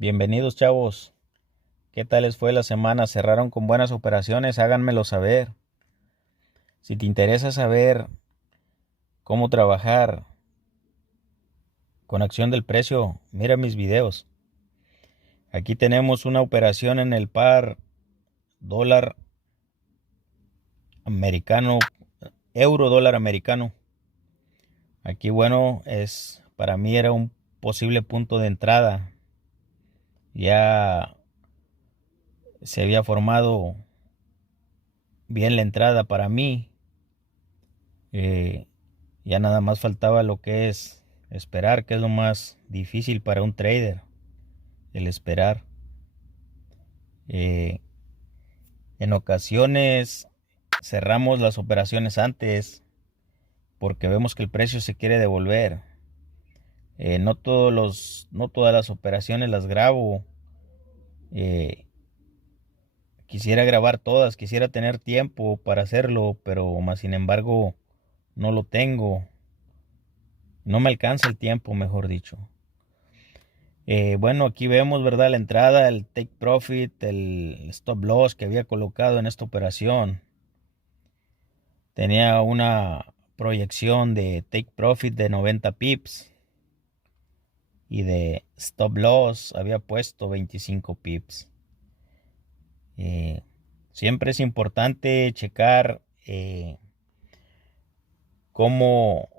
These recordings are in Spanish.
Bienvenidos, chavos. ¿Qué tal les fue la semana? ¿Cerraron con buenas operaciones? Háganmelo saber. Si te interesa saber cómo trabajar con acción del precio, mira mis videos. Aquí tenemos una operación en el par dólar americano, euro dólar americano. Aquí, bueno, para mí era un posible punto de entrada. Ya se había formado bien la entrada para mí. Eh, Ya nada más faltaba lo que es esperar, que es lo más difícil para un trader, el esperar. Eh, en ocasiones cerramos las operaciones antes porque vemos que el precio se quiere devolver. No todas las operaciones las grabo. Eh, Quisiera grabar todas, quisiera tener tiempo para hacerlo, pero más sin embargo no lo tengo. No me alcanza el tiempo, mejor dicho. Bueno, aquí vemos, ¿verdad? La entrada, el take profit, el stop loss que había colocado en esta operación. Tenía una proyección de take profit de 90 pips y de stop loss había puesto 25 pips. Eh, Siempre es importante checar cómo,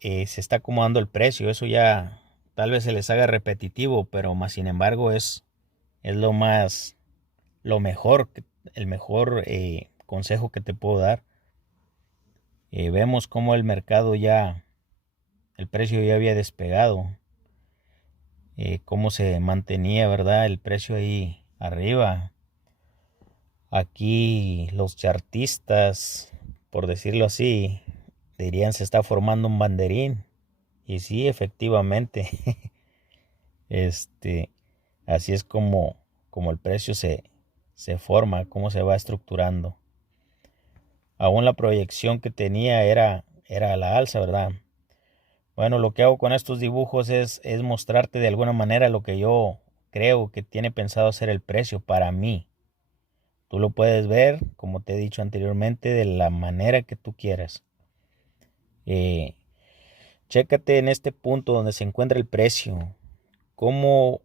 se está acomodando el precio. Eso ya tal vez se les haga repetitivo, pero más sin embargo es lo mejor, el mejor consejo que te puedo dar. Vemos cómo el mercado el precio ya había despegado, cómo se mantenía, ¿verdad? El precio ahí arriba. Aquí los chartistas, por decirlo así, dirían se está formando un banderín. Y sí, efectivamente, este, así es como el precio se forma, cómo se va estructurando. Aún la proyección que tenía era a la alza, ¿verdad? Bueno, lo que hago con estos dibujos es mostrarte de alguna manera lo que yo creo que tiene pensado hacer el precio para mí. Tú lo puedes ver, como te he dicho anteriormente, de la manera que tú quieras. Eh, Chécate en este punto donde se encuentra el precio, cómo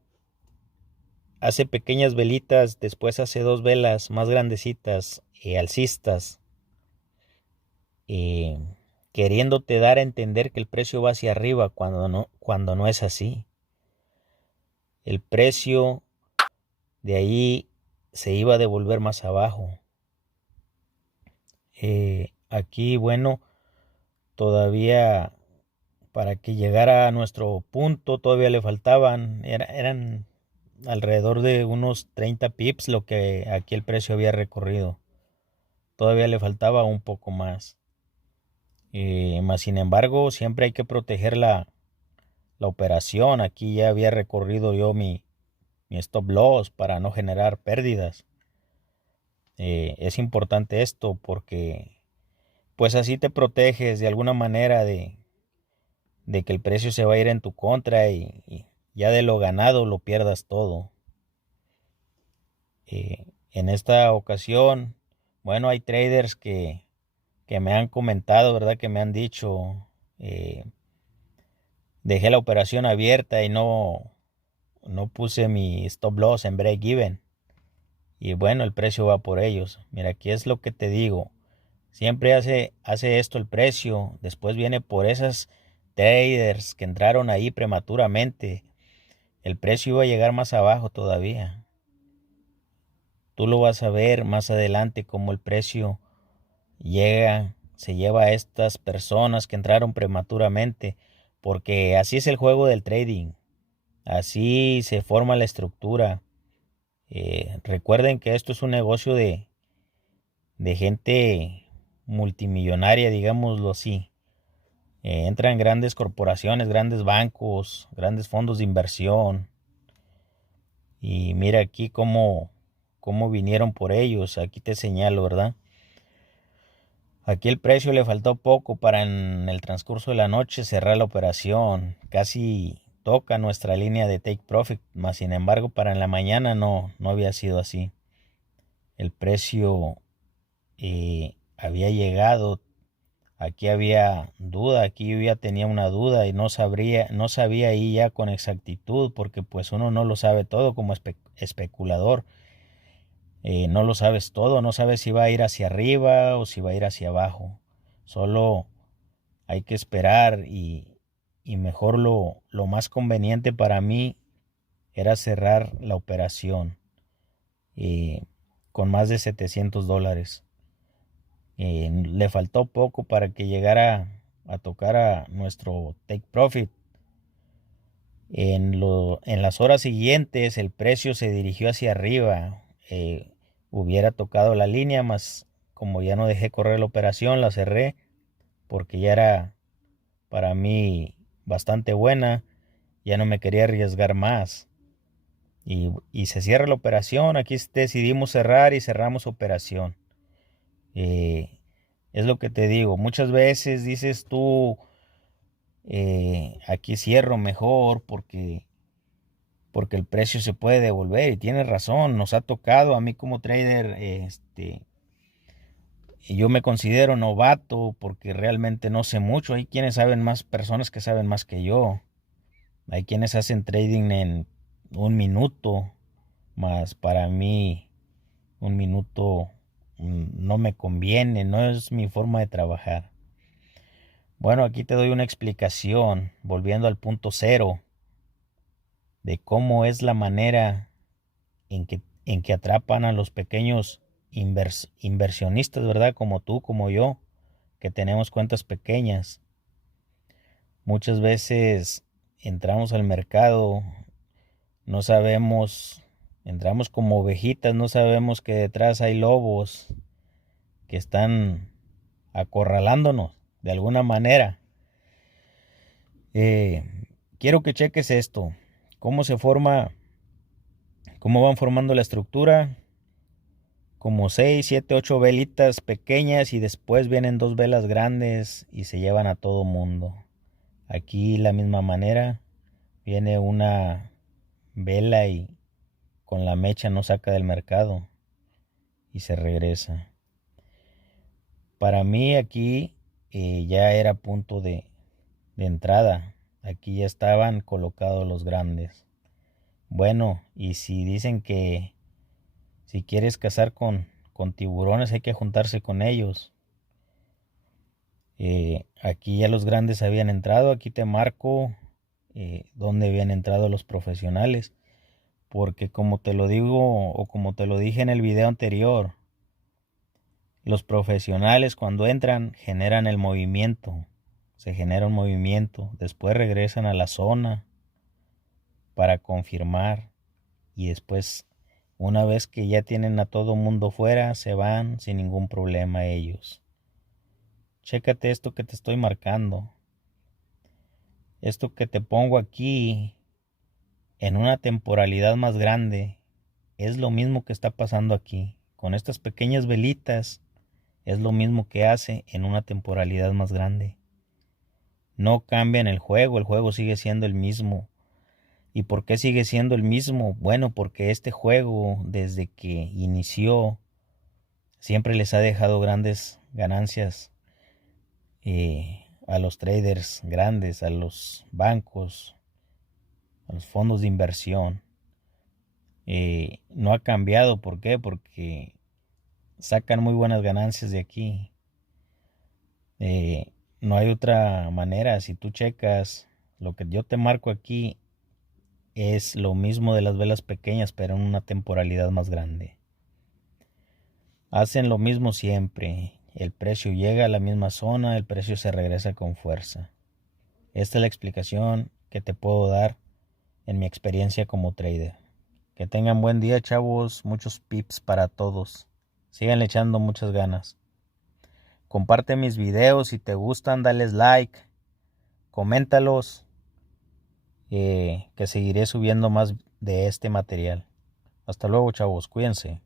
hace pequeñas velitas, después hace dos velas más grandecitas, alcistas, eh, queriéndote dar a entender que el precio va hacia arriba cuando no es así. El precio de ahí se iba a devolver más abajo. Aquí, bueno, todavía para que llegara a nuestro punto todavía le faltaban, eran alrededor de unos 30 pips lo que aquí el precio había recorrido. Todavía le faltaba un poco más. Más sin embargo, siempre hay que proteger la operación. Aquí ya había recorrido yo mi stop loss para no generar pérdidas. Es importante esto porque pues así te proteges de alguna manera de que el precio se va a ir en tu contra y ya de lo ganado lo pierdas todo. En esta ocasión, bueno, hay traders que me han comentado, ¿verdad? Que me han dicho, dejé la operación abierta y no puse mi stop loss en break even. Y bueno, el precio va por ellos. Mira, aquí es lo que te digo. Siempre hace esto el precio. Después viene por esas traders que entraron ahí prematuramente. El precio iba a llegar más abajo todavía. Tú lo vas a ver más adelante como el precio se lleva a estas personas que entraron prematuramente. Porque así es el juego del trading. Así se forma la estructura. Recuerden que esto es un negocio de gente multimillonaria, digámoslo así. Entran grandes corporaciones, grandes bancos, grandes fondos de inversión. Y mira aquí cómo vinieron por ellos. Aquí te señalo, ¿verdad? Aquí el precio le faltó poco para en el transcurso de la noche cerrar la operación. Casi toca nuestra línea de take profit, más sin embargo para en la mañana no había sido así. El precio había llegado, aquí había duda, aquí yo ya tenía una duda y no sabía ahí ya con exactitud, porque pues uno no lo sabe todo como especulador. No lo sabes todo, no sabes si va a ir hacia arriba o si va a ir hacia abajo. Solo hay que esperar y mejor lo más conveniente para mí era cerrar la operación con más de $700. Le faltó poco para que llegara a tocar a nuestro take profit. En las horas siguientes el precio se dirigió hacia arriba. Hubiera tocado la línea, más como ya no dejé correr la operación, la cerré porque ya era para mí bastante buena. Ya no me quería arriesgar más. Y se cierra la operación. Aquí decidimos cerrar y cerramos operación. Es lo que te digo. Muchas veces dices tú, aquí cierro mejor porque el precio se puede devolver, y tienes razón. Nos ha tocado a mí como trader, yo me considero novato porque realmente no sé mucho. Hay quienes saben más, personas que saben más que yo. Hay quienes hacen trading en un minuto, más para mí un minuto no me conviene, no es mi forma de trabajar. Bueno, aquí te doy una explicación, volviendo al punto cero, de cómo es la manera en que atrapan a los pequeños inversionistas, ¿verdad? Como tú, como yo, que tenemos cuentas pequeñas. Muchas veces entramos al mercado, no sabemos, entramos como ovejitas, no sabemos que detrás hay lobos que están acorralándonos de alguna manera. Quiero que cheques esto, cómo se forma, cómo van formando la estructura, como 6, 7, 8 velitas pequeñas y después vienen 2 velas grandes y se llevan a todo mundo. Aquí la misma manera, viene una vela y con la mecha nos saca del mercado y se regresa. Para mí aquí ya era punto de entrada. Aquí ya estaban colocados los grandes. Bueno, y si dicen que si quieres cazar con tiburones hay que juntarse con ellos. Aquí ya los grandes habían entrado. Aquí te marco donde habían entrado los profesionales. Porque como te lo digo, o como te lo dije en el video anterior, los profesionales cuando entran generan el movimiento. Se genera un movimiento. Después regresan a la zona para confirmar. Y después, una vez que ya tienen a todo mundo fuera, se van sin ningún problema ellos. Chécate esto que te estoy marcando. Esto que te pongo aquí en una temporalidad más grande es lo mismo que está pasando aquí. Con estas pequeñas velitas es lo mismo que hace en una temporalidad más grande. No cambia en el juego sigue siendo el mismo. ¿Y por qué sigue siendo el mismo? Bueno, porque este juego desde que inició siempre les ha dejado grandes ganancias a los traders grandes, a los bancos, a los fondos de inversión. No ha cambiado. ¿Por qué? Porque sacan muy buenas ganancias de aquí. No hay otra manera. Si tú checas lo que yo te marco aquí, es lo mismo de las velas pequeñas, pero en una temporalidad más grande. Hacen lo mismo siempre. El precio llega a la misma zona, el precio se regresa con fuerza. Esta es la explicación que te puedo dar en mi experiencia como trader. Que tengan buen día, chavos. Muchos pips para todos. Sigan echando muchas ganas. Comparte mis videos si te gustan, dales like, coméntalos, que seguiré subiendo más de este material. Hasta luego, chavos, cuídense.